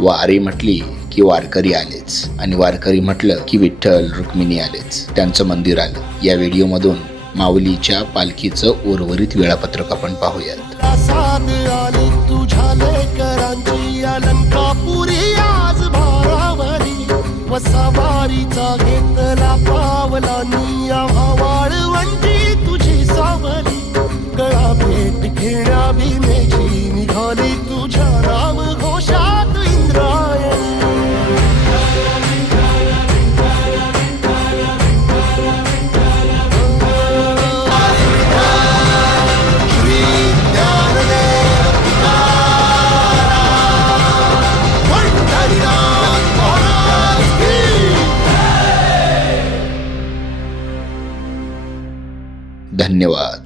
वारी म्हटली की वारकरी आलेच, आणि वारकरी म्हटलं की विठ्ठल रुक्मिणी आलेच, त्यांचं मंदिर आलं। या व्हिडिओमधून माऊलीच्या पालखीचं उर्वरित वेळापत्रक आपण पाहूयात। वसावारीचा घेतला पावला निया वाळवंटी तुझी सावली, गळा भेट घेण्या भीमेची निघाली तुझ्या राम घोषात इंद्रायणी। धन्यवाद।